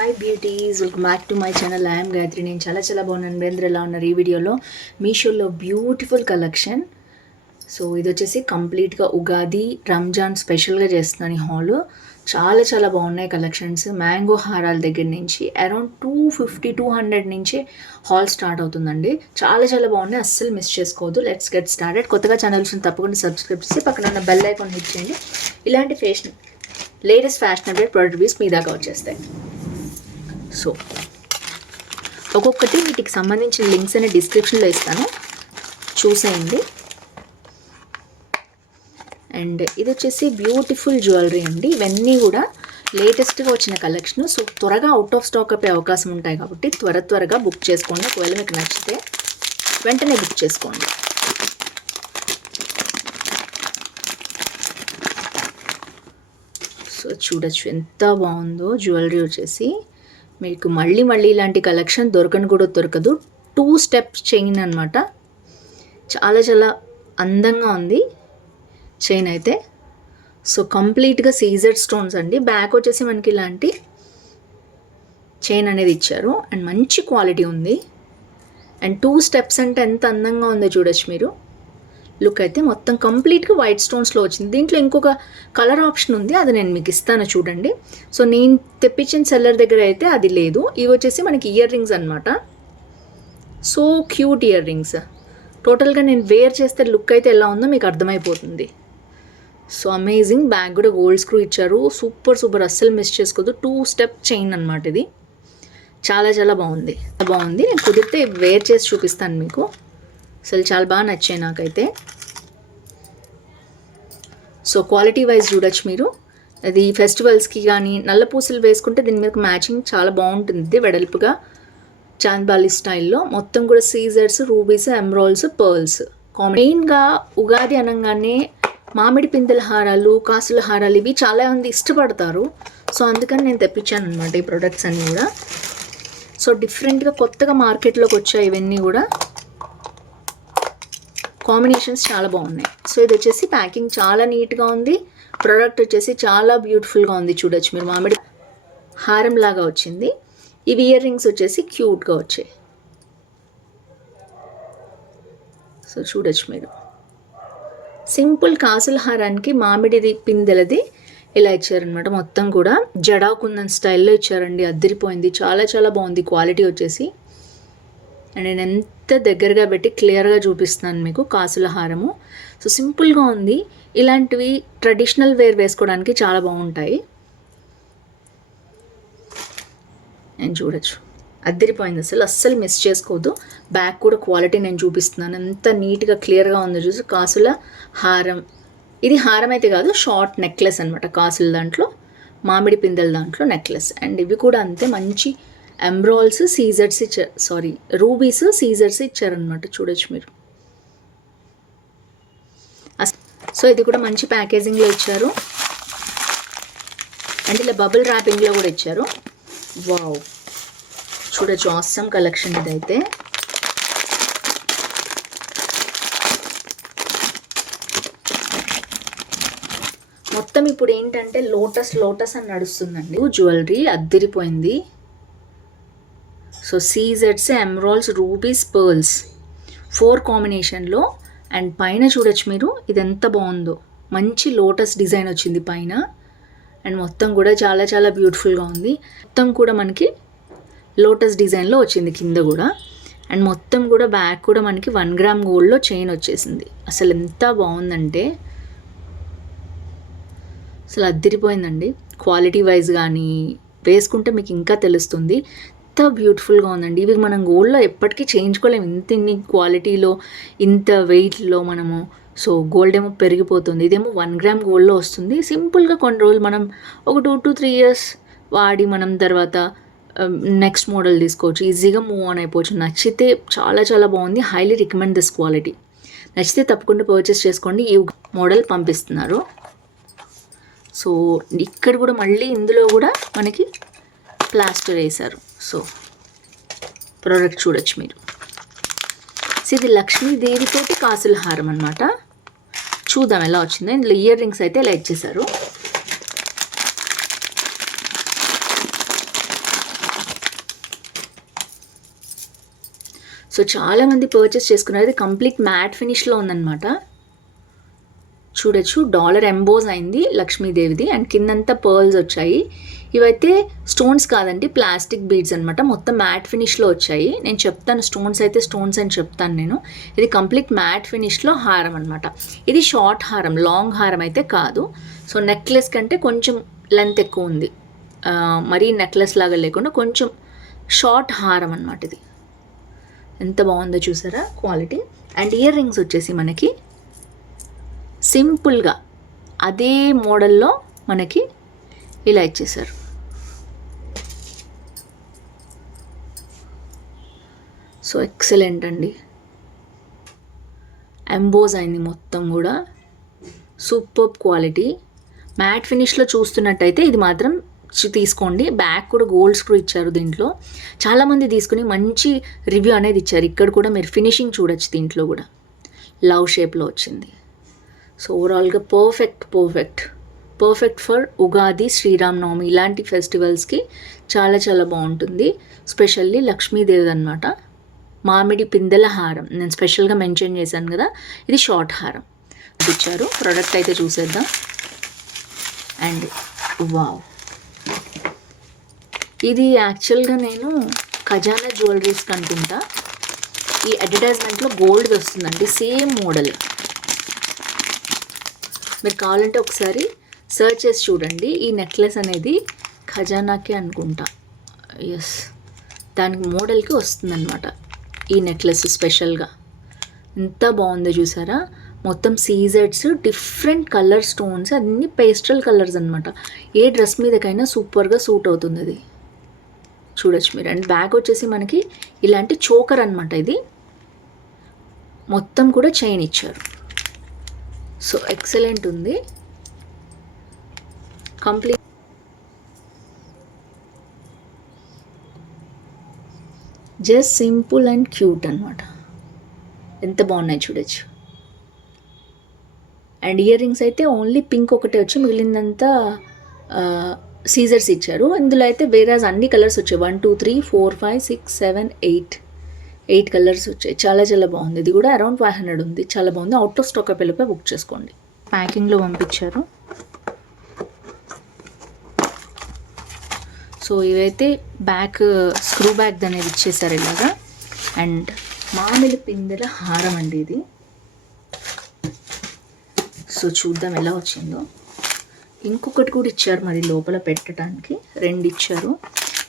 Hi beauties, welcome back to my channel. I'm Gayatri. నేను చాలా బాగున్నాను. మీరు ఎలా ఉన్నారు? ఈ వీడియోలో మీషోలో బ్యూటిఫుల్ కలెక్షన్. సో ఇది వచ్చేసి కంప్లీట్గా ఉగాది రంజాన్ స్పెషల్గా చేస్తున్నాను ఈ హాల్. చాలా బాగున్నాయి కలెక్షన్స్. మ్యాంగో హారాల దగ్గర నుంచి అరౌండ్ 250-200 నుంచి హాల్ స్టార్ట్ అవుతుందండి. చాలా బాగున్నాయి, అస్సలు మిస్ చేసుకోవద్దు. Let's get started. కొత్తగా ఛానల్స్ తప్పకుండా సబ్స్క్రైబ్ చేసి పక్కన ఉన్న బెల్ ఐకాన్ హిట్ చేయండి. ఇలాంటి లేటెస్ట్ ఫ్యాషనబుల్ ప్రోడక్ట్ రివ్యూస్ మీ దాకా వచ్చేస్తాయి. సో ఒక్కొక్కటి వీటికి సంబంధించిన లింక్స్ అనే డిస్క్రిప్షన్లో ఇస్తాను, చూసేయండి. అండ్ ఇది వచ్చేసి బ్యూటిఫుల్ జ్యువెలరీ అండి. ఇవన్నీ కూడా లేటెస్ట్గా వచ్చిన కలెక్షన్. సో త్వరగా అవుట్ ఆఫ్ స్టాక్ అయిపోయే అవకాశం ఉంటాయి కాబట్టి త్వరగా బుక్ చేసుకోండి. ఒకవేళ మీకు నచ్చితే వెంటనే బుక్ చేసుకోండి. సో చూడొచ్చు ఎంత బాగుందో జ్యువెలరీ వచ్చేసి. మీకు మళ్ళీ ఇలాంటి కలెక్షన్ దొరకదు. 2 స్టెప్స్ చైన్ అనమాట. చాలా అందంగా ఉంది చైన్ అయితే. సో కంప్లీట్గా సీజర్ స్టోన్స్ అండి. బ్యాక్ వచ్చేసి మనకి ఇలాంటి చైన్ అనేది ఇచ్చారు అండ్ మంచి క్వాలిటీ ఉంది. అండ్ 2 స్టెప్స్ అంటే ఎంత అందంగా ఉందో చూడొచ్చు మీరు. లుక్ అయితే మొత్తం కంప్లీట్గా వైట్ స్టోన్స్లో వచ్చింది. దీంట్లో ఇంకొక కలర్ ఆప్షన్ ఉంది, అది నేను మీకు ఇస్తాను చూడండి. సో నేను తెప్పించిన సెల్లర్ దగ్గర అయితే అది లేదు. ఇవి వచ్చేసి మనకి ఇయర్ రింగ్స్ అనమాట. So cute ear rings. టోటల్గా నేను వేర్ చేస్తే లుక్ అయితే ఎలా ఉందో మీకు అర్థమైపోతుంది. So amazing. బ్యాగ్ కూడా గోల్డ్ స్క్రూ ఇచ్చారు. సూపర్ అస్సలు మిస్ చేసుకోవద్దు. 2 స్టెప్ చైన్ అనమాట ఇది. చాలా బాగుంది. నేను కుదిరితే వేర్ చేసి చూపిస్తాను మీకు. అసలు చాలా బాగా నచ్చాయి నాకైతే. సో క్వాలిటీ వైజ్ చూడొచ్చు మీరు. అది ఫెస్టివల్స్కి కానీ నల్ల పూసలు వేసుకుంటే దీని మీద మ్యాచింగ్ చాలా బాగుంటుంది. వెడల్పుగా చాంద్బాలి స్టైల్లో మొత్తం కూడా సీజర్స్, రూబీస్, ఎమరాల్డ్స్, పర్ల్స్. మెయిన్గా ఉగాది అనగానే మామిడి పిందెల హారాలు, కాసుల హారాలు ఇవి చాలా మంది ఇష్టపడతారు. సో అందుకని నేను తెప్పించాను అనమాట ఈ ప్రొడక్ట్స్ అన్నీ కూడా. సో డిఫరెంట్గా కొత్తగా మార్కెట్లోకి వచ్చాయి ఇవన్నీ కూడా. కాంబినేషన్స్ చాలా బాగున్నాయి. సో ఇది వచ్చేసి ప్యాకింగ్ చాలా నీట్గా ఉంది. ప్రోడక్ట్ వచ్చేసి చాలా బ్యూటిఫుల్గా ఉంది. చూడొచ్చు మీరు. మామిడి హారం లాగా వచ్చింది. ఇవి ఇయర్ రింగ్స్ వచ్చేసి క్యూట్గా వచ్చాయి. సో చూడొచ్చు మీరు. సింపుల్ కాసుల హారానికి మామిడి పిందెలది ఇలా ఇచ్చారనమాట. మొత్తం కూడా జడాకుందన్ స్టైల్లో ఇచ్చారండి. అద్దరిపోయింది. చాలా బాగుంది క్వాలిటీ వచ్చేసి. అండ్ నేను ఎంత దగ్గరగా పెట్టి క్లియర్గా చూపిస్తున్నాను మీకు కాసుల హారము. సో సింపుల్గా ఉంది. ఇలాంటివి ట్రెడిషనల్ వేర్ వేసుకోవడానికి చాలా బాగుంటాయి. నేను చూడొచ్చు, అద్దరిపోయింది. అస్సలు మిస్ చేసుకోవద్దు. బ్యాక్ కూడా క్వాలిటీ నేను చూపిస్తున్నాను. ఎంత నీట్గా క్లియర్గా ఉందో చూసి. కాసుల హారం. ఇది హారం అయితే కాదు, షార్ట్ నెక్లెస్ అనమాట. కాసుల దాంట్లో, మామిడి పిందెల దాంట్లో నెక్లెస్. అండ్ ఇవి కూడా అంతే మంచి ఎమరాల్డ్స్, సీజర్స్ ఇచ్చారు. రూబీస్, సీజర్స్ ఇచ్చారనమాట. చూడొచ్చు మీరు. సో ఇది కూడా మంచి ప్యాకేజింగ్లో ఇచ్చారు. అండ్ ఇలా బబుల్ ర్యాపింగ్లో కూడా ఇచ్చారు. వావ్, చూడొచ్చు. ఆసమ్ కలెక్షన్ ఇదైతే. మొత్తం ఇప్పుడు ఏంటంటే లోటస్ అని నడుస్తుందండి. జ్యువెలరీ అద్దరిపోయింది. సో సీజెడ్స్, ఎమరాల్డ్స్, రూబీస్, పర్ల్స్ 4 కాంబినేషన్లో. అండ్ పైన చూడొచ్చు మీరు. ఇది ఎంత బాగుందో. మంచి లోటస్ డిజైన్ వచ్చింది పైన. అండ్ మొత్తం కూడా చాలా బ్యూటిఫుల్గా ఉంది. మొత్తం కూడా మనకి లోటస్ డిజైన్లో వచ్చింది కింద కూడా. అండ్ మొత్తం కూడా బ్యాక్ కూడా మనకి 1 గ్రామ్ గోల్డ్లో చైన్ వచ్చేసింది. అసలు ఎంత బాగుందంటే అసలు అద్దరిపోయిందండి. క్వాలిటీ వైజ్ కానీ వేసుకుంటే మీకు ఇంకా తెలుస్తుంది. ఎంత బ్యూటిఫుల్గా ఉందండి. ఇవి మనం గోల్డ్లో ఎప్పటికీ చేయించుకోలేము. ఇన్ని క్వాలిటీలో, ఇంత వెయిట్లో మనము. సో గోల్డ్ ఏమో పెరిగిపోతుంది. ఇదేమో 1 గ్రామ్ గోల్డ్లో వస్తుంది. సింపుల్గా కొన్ని రోజులు మనం ఒక 2 to 3 years వాడి మనం తర్వాత నెక్స్ట్ మోడల్ తీసుకోవచ్చు. ఈజీగా మూవ్ ఆన్ అయిపోవచ్చు. నచ్చితే చాలా బాగుంది. Highly recommend this quality. నచ్చితే తప్పకుండా పర్చేస్ చేసుకోండి. ఈ మోడల్ పంపిస్తున్నారు. సో ఇక్కడ కూడా మళ్ళీ ఇందులో కూడా మనకి ప్లాస్టర్ వేశారు. సో ప్రోడక్ట్ చూడొచ్చు మీరు. సో ఇది లక్ష్మీదేవితోటి కాసుల హారం అనమాట. చూద్దాం ఎలా వచ్చిందో. ఇందులో ఇయర్ రింగ్స్ అయితే ఇలా ఇచ్చేసారు. సో చాలామంది పర్చేస్ చేసుకున్నారు. ఇది కంప్లీట్ మ్యాట్ ఫినిష్లో ఉందన్నమాట. చూడొచ్చు డాలర్ ఎంబోజ్ అయింది లక్ష్మీదేవిది. అండ్ కిందంతా పర్ల్స్ వచ్చాయి. ఇవైతే స్టోన్స్ కాదండి, ప్లాస్టిక్ బీడ్స్ అనమాట. మొత్తం మ్యాట్ ఫినిష్లో వచ్చాయి. నేను చెప్తాను స్టోన్స్ అయితే స్టోన్స్ అని చెప్తాను నేను. ఇది కంప్లీట్ మ్యాట్ ఫినిష్లో హారం అనమాట. ఇది షార్ట్ హారం, లాంగ్ హారం అయితే కాదు. సో నెక్లెస్ కంటే కొంచెం లెంత్ ఎక్కువ ఉంది. మరీ నెక్లెస్ లాగా లేకుండా కొంచెం షార్ట్ హారం అనమాట ఇది. ఎంత బాగుందో చూసారా క్వాలిటీ. అండ్ ఇయర్ రింగ్స్ వచ్చేసి మనకి సింపుల్గా అదే మోడల్లో మనకి ఇలా ఇచ్చేసారు. సో ఎక్సలెంట్ అండి. ఎంబోజ్ అయింది మొత్తం కూడా. Super quality. మ్యాట్ ఫినిష్లో చూస్తున్నట్టయితే ఇది మాత్రం తీసుకోండి. బ్యాక్ కూడా గోల్డ్ స్క్రూ ఇచ్చారు దీంట్లో. చాలామంది తీసుకుని మంచి రివ్యూ అనేది ఇచ్చారు. ఇక్కడ కూడా మీరు ఫినిషింగ్ చూడొచ్చు. దీంట్లో కూడా లవ్ షేప్లో వచ్చింది. సో ఓవరాల్గా పర్ఫెక్ట్ ఫర్ ఉగాది, శ్రీరామనవమి ఇలాంటి ఫెస్టివల్స్కి చాలా చాలా బాగుంటుంది. స్పెషల్లీ లక్ష్మీదేవి అనమాట. మామిడి పిందెల హారం నేను స్పెషల్గా మెన్షన్ చేశాను కదా, ఇది షార్ట్ హారం ఇచ్చారు. ప్రోడక్ట్ అయితే చూసేద్దాం. అండ్ వావ్, ఇది యాక్చువల్గా నేను ఖజానా జ్యువెలరీస్కి అనుకుంటా. ఈ అడ్వర్టైజ్మెంట్లో గోల్డ్ వస్తుందండి, సేమ్ మోడల్. మీరు కావాలంటే ఒకసారి సర్చ్ చేసి చూడండి. ఈ నెక్లెస్ అనేది ఖజానాకి అనుకుంటా. ఎస్, దానికి మోడల్కి వస్తుందన్నమాట ఈ నెక్లెస్ స్పెషల్గా. ఎంత బాగుందో చూసారా. మొత్తం సీజెడ్స్, డిఫరెంట్ కలర్ స్టోన్స్, అన్ని పేస్టల్ కలర్స్ అనమాట. ఏ డ్రెస్ మీదకైనా సూపర్గా సూట్ అవుతుంది అది. చూడొచ్చు మీరు. అండ్ బ్యాగ్ వచ్చేసి మనకి ఇలాంటి చోకర్ అనమాట. ఇది మొత్తం కూడా చైన్ ఇచ్చారు. సో ఎక్సలెంట్ ఉంది. Complete just simple and cute అనమాట. ఎంత బాగున్నాయి చూడొచ్చు. అండ్ ఇయర్ రింగ్స్ అయితే ఓన్లీ పింక్ ఒకటే వచ్చి మిగిలిందంతా సీజర్స్ ఇచ్చారు. ఇందులో అయితే వేరే అన్ని కలర్స్ వచ్చాయి. 1 2 3 4 5 6 7 8 కలర్స్ వచ్చాయి. చాలా చాలా బాగుంది. ఇది కూడా అరౌండ్ 500 ఉంది. చాలా బాగుంది. అవుట్ ఆఫ్ స్టాక్ అయిపోయి బుక్ చేసుకోండి. ప్యాకింగ్లో పంపించారు. సో ఇవైతే బ్యాక్ స్క్రూ బ్యాగ్ అనేది ఇచ్చేసారు ఇలాగా. అండ్ మామిడి పిందెల హారం అండి ఇది. సో చూద్దాం ఎలా వచ్చిందో. ఇంకొకటి కూడా ఇచ్చారు మరి లోపల పెట్టడానికి. 2 ఇచ్చారు.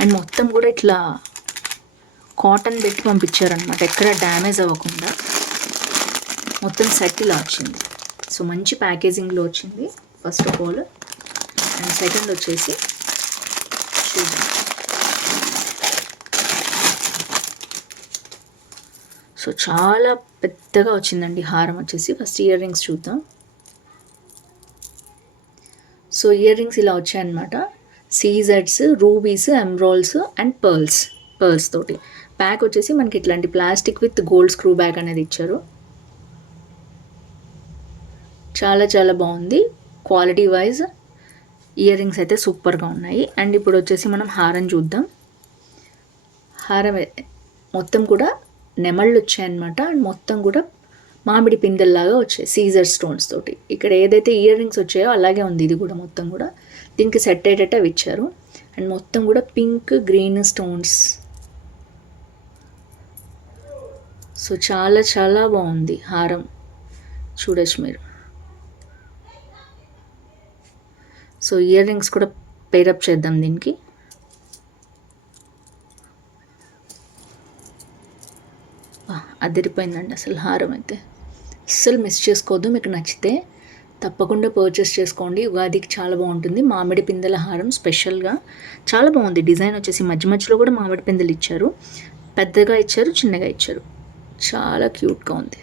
అండ్ మొత్తం కూడా ఇట్లా కాటన్ పెట్టి పంపించారనమాట, ఎక్కడ డ్యామేజ్ అవ్వకుండా. మొత్తం సెట్ ఇలా వచ్చింది. సో మంచి ప్యాకేజింగ్లో వచ్చింది first of all. And second వచ్చేసి చూద్దాం. సో చాలా పెద్దగా వచ్చిందండి హారం వచ్చేసి. ఫస్ట్ ఇయర్ రింగ్స్ చూద్దాం. సో ఇయర్ రింగ్స్ ఇలా వచ్చాయన్నమాట. సీజెడ్స్, రూబీస్, ఎమ్రాల్స్ అండ్ పర్ల్స్ తోటి. బ్యాగ్ వచ్చేసి మనకి ఇట్లాంటి plastic with gold screw bag అనేది ఇచ్చారు. చాలా చాలా బాగుంది. క్వాలిటీ వైజ్ ఇయర్ రింగ్స్ అయితే సూపర్గా ఉన్నాయి. అండ్ ఇప్పుడు వచ్చేసి మనం హారం చూద్దాం. హారం మొత్తం కూడా నెమళ్ళు వచ్చాయన్నమాట. అండ్ మొత్తం కూడా మామిడి పిందెల్లాగా వచ్చాయి సీజర్ స్టోన్స్ తోటి. ఇక్కడ ఏదైతే ఇయర్ రింగ్స్ వచ్చాయో అలాగే ఉంది ఇది కూడా. మొత్తం కూడా దీనికి సెట్ అయ్యేటట్టు అవి ఇచ్చారు. అండ్ మొత్తం కూడా పింక్, గ్రీన్ స్టోన్స్. సో చాలా చాలా బాగుంది హారం. చూడొచ్చు మీరు. సో ఇయర్ రింగ్స్ కూడా పేరప్ చేద్దాం దీనికి. అదిరిపోయిందండి అసలు హారం అయితే. అస్సలు మిస్ చేసుకోవద్దు. మీకు నచ్చితే తప్పకుండా పర్చేస్ చేసుకోండి. ఉగాదికి చాలా బాగుంటుంది. మామిడి పిందెల హారం స్పెషల్గా చాలా బాగుంది. డిజైన్ వచ్చేసి మధ్య మధ్యలో కూడా మామిడి పిందెలు ఇచ్చారు. పెద్దగా ఇచ్చారు, చిన్నగా ఇచ్చారు. చాలా క్యూట్గా ఉంది.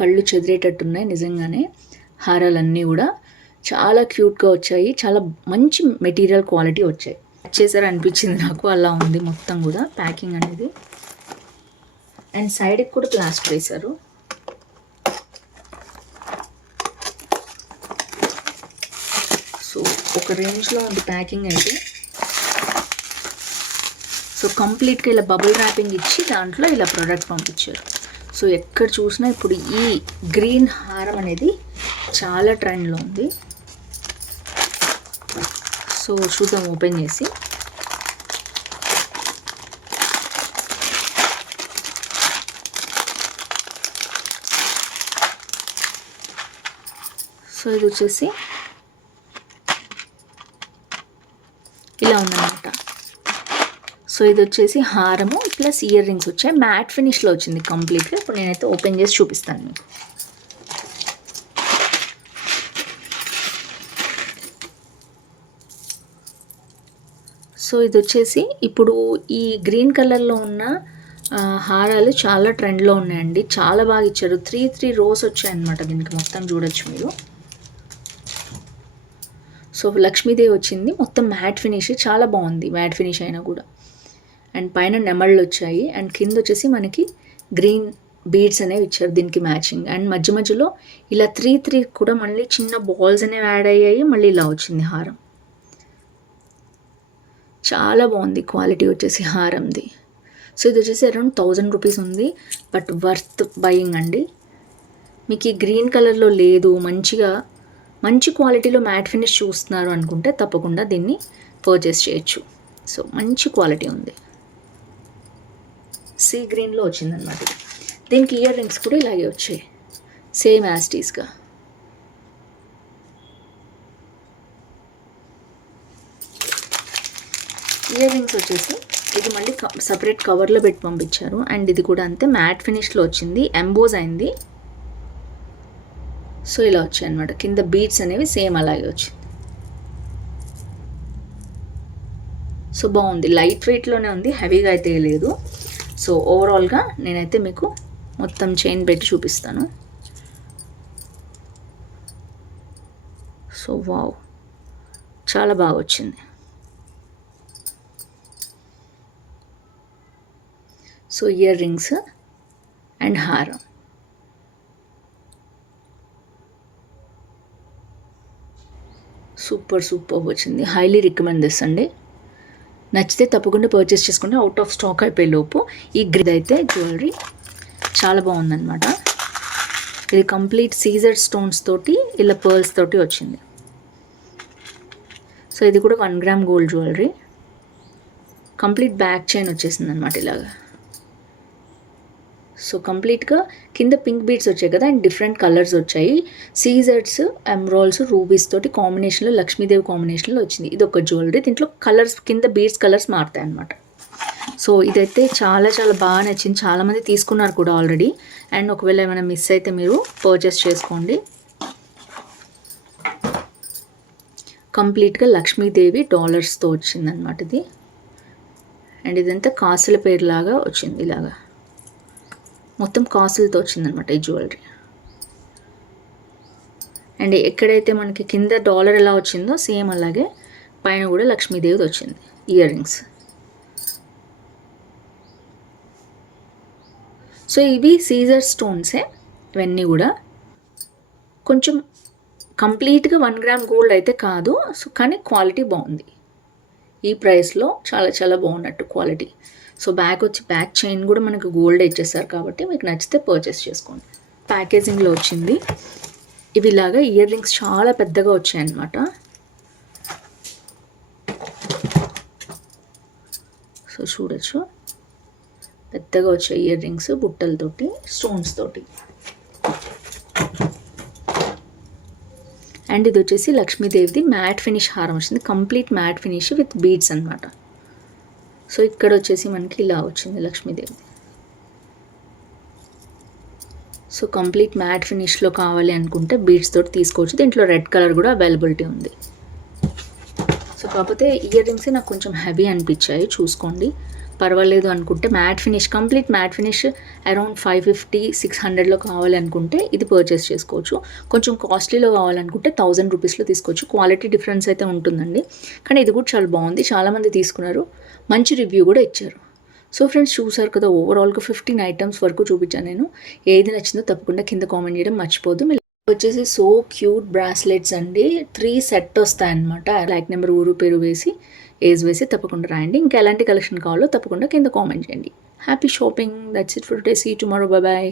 కళ్ళు చెదిరేటట్టున్నాయి నిజంగానే. హారాలన్నీ కూడా చాలా క్యూట్గా వచ్చాయి. చాలా మంచి మెటీరియల్ క్వాలిటీ వచ్చాయి. చేశారు అనిపించింది నాకు. అలా ఉంది మొత్తం కూడా ప్యాకింగ్ అనేది. అండ్ సైడ్కి కూడా ప్లాస్టర్ వేశారు. సో ఒక రేంజ్లో ఉంది ప్యాకింగ్ అయితే. సో కంప్లీట్గా ఇలా బబుల్ ర్యాపింగ్ ఇచ్చి దాంట్లో ఇలా ప్రోడక్ట్ పంపించారు. సో ఎక్కడ చూసినా ఇప్పుడు ఈ గ్రీన్ హారం అనేది చాలా ట్రెండ్లో ఉంది. సో చూద్దాం ఓపెన్ చేసి. సో ఇది వచ్చేసి ఇలా ఉందన్నమాట. సో ఇది వచ్చేసి హారము ప్లస్ ఇయర్ రింగ్స్ వచ్చాయి. మ్యాట్ ఫినిష్లో వచ్చింది కంప్లీట్గా. ఇప్పుడు నేనైతే ఓపెన్ చేసి చూపిస్తాను మీకు. సో ఇది వచ్చేసి ఇప్పుడు ఈ గ్రీన్ కలర్లో ఉన్న హారాలు చాలా ట్రెండ్లో ఉన్నాయండి. చాలా బాగా ఇచ్చారు. 3 రోస్ వచ్చాయన్నమాట దీనికి. మొత్తం చూడొచ్చు మీరు. సో లక్ష్మీదేవి వచ్చింది. మొత్తం మ్యాట్ ఫినిష్, చాలా బాగుంది మ్యాట్ ఫినిష్ అయినా కూడా. అండ్ పైన నెమళ్ళు వచ్చాయి. అండ్ కింద వచ్చేసి మనకి గ్రీన్ బీడ్స్ అనేవి ఇచ్చారు దీనికి మ్యాచింగ్. అండ్ మధ్య మధ్యలో ఇలా 3 కూడా మళ్ళీ చిన్న బాల్స్ అనేవి యాడ్ అయ్యాయి. మళ్ళీ ఇలా వచ్చింది హారం. చాలా బాగుంది క్వాలిటీ వచ్చేసి హారంది. సో ఇది వచ్చేసి అరౌండ్ 1000 రూపీస్ ఉంది. బట్ వర్త్ బయింగ్ అండి. మీకు ఈ గ్రీన్ కలర్లో లేదు, మంచి క్వాలిటీలో మ్యాట్ ఫినిష్ చూస్తున్నారు అనుకుంటే తప్పకుండా దీన్ని పర్చేస్ చేయొచ్చు. సో మంచి క్వాలిటీ ఉంది. సీ గ్రీన్లో వచ్చిందనమాట. దీనికి ఇయర్ రింగ్స్ కూడా ఇలాగే వచ్చాయి, సేమ్ యాస్టీస్గా. ఇయర్ రింగ్స్ వచ్చేసి ఇది మళ్ళీ సపరేట్ కవర్లో పెట్టి పంపించారు. అండ్ ఇది కూడా అంతే మ్యాట్ ఫినిష్లో వచ్చింది, ఎంబోజ్ అయింది. సో ఇలా వచ్చాయి అనమాట. కింద బీడ్స్ అనేవి సేమ్ అలాగే వచ్చింది. సో బాగుంది, లైట్ వెయిట్లోనే ఉంది, హెవీగా అయితే లేదు. సో ఓవరాల్గా నేనైతే మీకు మొత్తం చైన్ పెట్టి చూపిస్తాను. సో వావ్, చాలా బాగా వచ్చింది. సో ఇయర్ రింగ్స్ అండ్ హారం. సూపర్ వచ్చింది. హైలీ రికమెండ్ దిస్ అండి. నచ్చితే తప్పకుండా పర్చేస్ చేసుకుంటే అవుట్ ఆఫ్ స్టాక్ అయిపోయే లోపు. ఈ గ్రిడ్ అయితే జ్యువెలరీ చాలా బాగుందన్నమాట. ఇది కంప్లీట్ సీజర్ స్టోన్స్ తోటి ఇలా పర్ల్స్ తోటి వచ్చింది. సో ఇది కూడా 1 gram gold jewellery. Complete back chain వచ్చేసింది అనమాట ఇలాగా. సో కంప్లీట్గా కింద పింక్ బీడ్స్ వచ్చాయి కదా, అండ్ డిఫరెంట్ కలర్స్ వచ్చాయి. సీజర్స్, ఎమ్రాల్స్, రూబీస్ తోటి కాంబినేషన్లో, లక్ష్మీదేవి కాంబినేషన్లో వచ్చింది. ఇది ఒక జ్యువెలరీ. దీంట్లో కలర్స్, కింద బీడ్స్ కలర్స్ మారుతాయి అన్నమాట. సో ఇదైతే చాలా బాగా నచ్చింది. చాలామంది తీసుకున్నారు కూడా ఆల్రెడీ. అండ్ ఒకవేళ ఏమైనా మిస్ అయితే మీరు పర్చేస్ చేసుకోండి. కంప్లీట్గా లక్ష్మీదేవి డాలర్స్తో వచ్చిందనమాట ఇది. అండ్ ఇదంతా కాసుల పేరులాగా వచ్చింది. ఇలాగా మొత్తం కాసులతో వచ్చిందనమాట ఈ జ్యువెలరీ. అండ్ ఎక్కడైతే మనకి కింద డాలర్ ఎలా వచ్చిందో సేమ్ అలాగే పైన కూడా లక్ష్మీదేవిది వచ్చింది ఇయర్ రింగ్స్. సో ఇవి సీజర్ స్టోన్సే ఇవన్నీ కూడా. కొంచెం కంప్లీట్గా 1 గ్రామ్ గోల్డ్ అయితే కాదు. సో కానీ క్వాలిటీ బాగుంది. ఈ ప్రైస్లో చాలా బాగున్నట్టు క్వాలిటీ. సో బ్యాక్ చైన్ కూడా మనకు గోల్డ్ ఇచ్చేస్తారు కాబట్టి మీకు నచ్చితే పర్చేస్ చేసుకోండి. ప్యాకేజింగ్లో వచ్చింది. ఇవి ఇలాగా ఇయర్ రింగ్స్ చాలా పెద్దగా వచ్చాయన్నమాట. సో చూడొచ్చు, పెద్దగా వచ్చాయి ఇయర్ రింగ్స్ బుట్టలతోటి, స్టోన్స్ తోటి. అండ్ ఇది వచ్చేసి లక్ష్మీదేవిది మ్యాట్ ఫినిష్ హారం వచ్చింది. Complete matte finish with beads అనమాట. సో ఇక్కడ వచ్చేసి మనకి ఇలా వచ్చింది లక్ష్మీదేవి. సో కంప్లీట్ మ్యాట్ ఫినిష్లో కావాలి అనుకుంటే బీడ్స్ తోటి తీసుకోవచ్చు. దీంట్లో రెడ్ కలర్ కూడా అవైలబిలిటీ ఉంది. సో కాకపోతే ఇయర్ రింగ్సే నాకు కొంచెం హెవీ అనిపించాయి, చూసుకోండి. పర్వాలేదు అనుకుంటే matte finish, complete matte finish around 550-600లో కావాలి అనుకుంటే ఇది పర్చేస్ చేసుకోవచ్చు. కొంచెం కాస్ట్లీలో కావాలనుకుంటే 1000 రూపీస్లో తీసుకోవచ్చు. క్వాలిటీ డిఫరెన్స్ అయితే ఉంటుందండి, కానీ ఇది కూడా చాలా బాగుంది. చాలామంది తీసుకున్నారు, మంచి రివ్యూ కూడా ఇచ్చారు. సో ఫ్రెండ్స్ చూసారు కదా, ఓవరాల్గా 15 ఐటమ్స్ వరకు చూపించాను నేను. ఏది నచ్చిందో తప్పకుండా కింద కామెంట్ చేయడం మర్చిపోద్దు. వచ్చేసి సో క్యూట్ బ్రాస్లెట్స్ అండి. 3 సెట్ వస్తాయన్నమాట. లైక్ నెంబర్, ఊరు పేరు వేసి, ఏజ్ వేసి తప్పకుండా రాయండి. ఇంకా ఎలాంటి కలెక్షన్ కావాలో తప్పకుండా కింద కామెంట్ చేయండి. Happy shopping. That's it for today. See you tomorrow. Bye by.